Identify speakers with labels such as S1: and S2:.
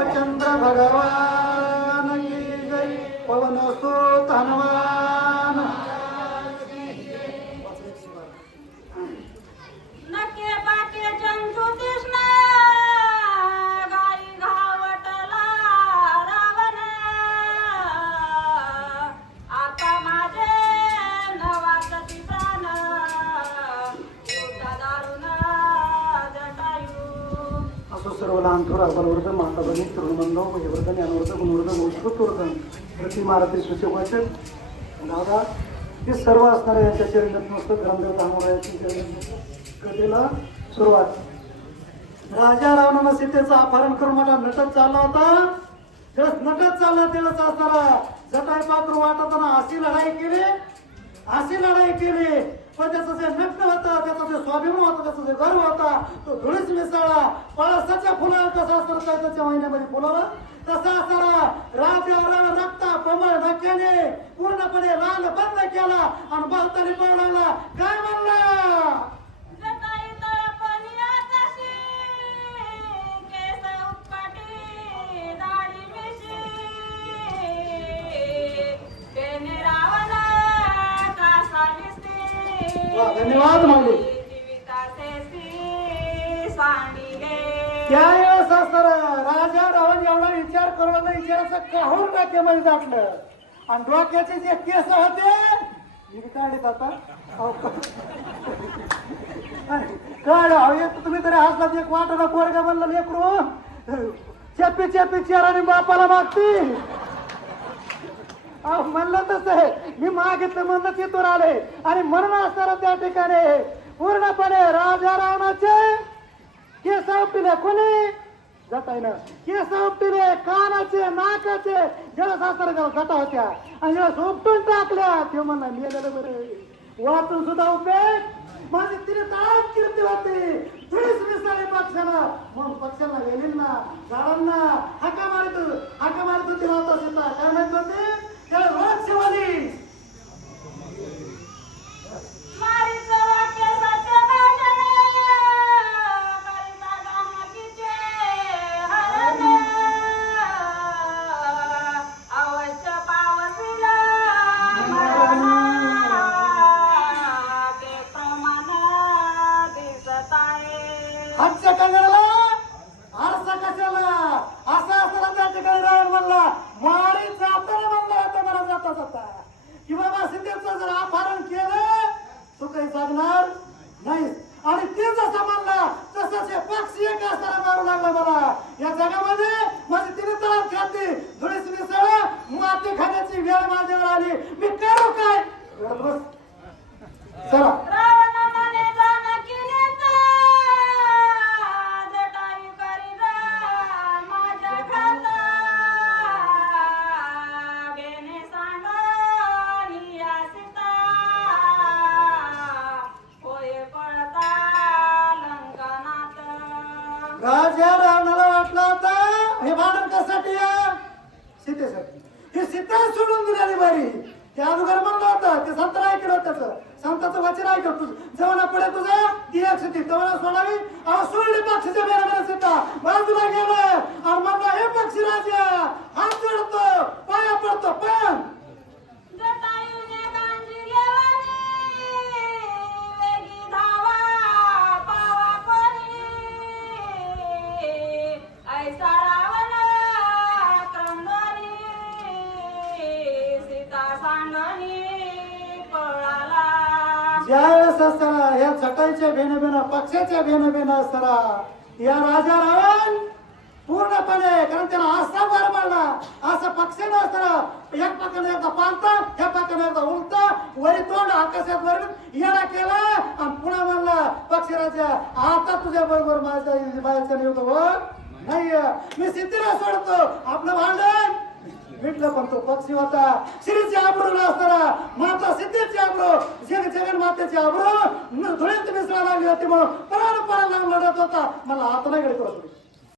S1: రామచంద్ర భగవా
S2: असो सर्व लहान थोर बलवर्ध माता बनी तरुण बंधव वयोवर्धन यानवर्ध गुणवर्धन वंशवर्धन प्रति मारुती सुशोभाचे दादा हे सर्व असणारे यांच्या चरणत मस्त ग्रंथदेव रामरायाची कथेला सुरुवात राजा रावणानं सीतेचं अपहरण करून मला नटत चालला होता. जस नटत चालला तेवढंच असणारा जटाय पाखरू वाटताना अशी लढाई केली. अशी लढाई केली. पण त्याचं जे नग्न होतं त्याचा जे स्वाभिमान होता त्याचा जे गर्व होता तो धुळीच मिसळला. पळसाच्या फुलावर कसा असतो त्याच्या महिन्यामध्ये फुलाला तसा असणारा राजा राव रक्ता कमळ नक्याने पूर्णपणे लाल बंद केला आणि बहुतानी पळाला काय म्हणला? धन्यवाद माऊली. त्यावेळेस राजा रावण एवढा विचार करून विचाराचं काहून डोक्यामध्ये दाटलं? आणि डोक्याचे जे केस होते मी काढीत आता काढ एक तुम्ही तरी हसलात एक वाटाला पोरगा बनला लेकरू. चेपी चेपी चेराने बापाला मागती म्हणलं तसं आहे. मी मागितलं म्हणलं तिथून आले. आणि म्हणून असणार त्या ठिकाणी पूर्णपणे राजा रावणाचे केस उपटिले कोणी? जटायनं केस उपटिले कानाचे नाकाचे. जेव्हा सासरा त्याला होत्या आणि जेव्हा उपटून टाकल्या ते म्हणला लिहिलेलं बरं वाचून सुद्धा उपयोग? माझी तिने ताळात कीर्ती होती. थोडीच मिसळी पक्षाला. मग पक्षाला वेलींना झाडांना हाका मारित हाका मारित होती राहत सीता काय म्हणत होती? त्याला रोज
S1: वाक्य सत्य भाषण करिता गामकीचे हरण अवश्य पावसील मरण ते प्रमाण दिसत आहे
S2: हातच्या कंगणाला आरसा कशाला असा असताना त्या ठिकाणी रावण म्हणला मारी जाताना म्हणला आता मला जाता जाता की बाबा सिद्धेचं जर अपहरण केलं तू काही सांगणार नाही आणि ते जसं म्हणला साक्षी एक असताना मारू लागला मला. या जगामध्ये माझी तिने तळात खाते. थोडीच मिसळ माती खाण्याची वेळ माझ्यावर आली. मी करू काय? सीतेसाठी हे सिद्धांत सोडून दिलेली बारी ते अनुगर म्हणलं होतं ते संत ऐकलं होतं त्याचं. संताचं वचन ऐकलं तुझं? जेवणा पुढे तुझं ती एक स्थिती सोडावी. अहो सोडली पक्षीच्या बेरबेर सीता बाजूला गेलं. आणि म्हणलं हे पक्षी राजा हात जोडतो पाया पडतो पण ज्यावेळेस असताना या चटाईच्या भेन पक्षाच्या भेन भेन असताना या राजा रावण पूर्णपणे कारण त्याला असा वर मारला. असं पक्ष असताना एक पक्षाने एकदा पालता ह्या पक्षाने एकदा उलटा वरी तोंड आकाशात वर येणा केला आणि पुन्हा म्हणला पक्षराजा आता तुझ्या बरोबर माझ्या माझ्या हो नाही मी सिद्धीला सोडतो. आपलं भांडण भेटलं पण तो पक्षी होता श्रीचे आबरू असताना माता सिद्धीची आबरू जग जगन मातेची आबरू धुळीत मिसळा लागली होती म्हणून प्राण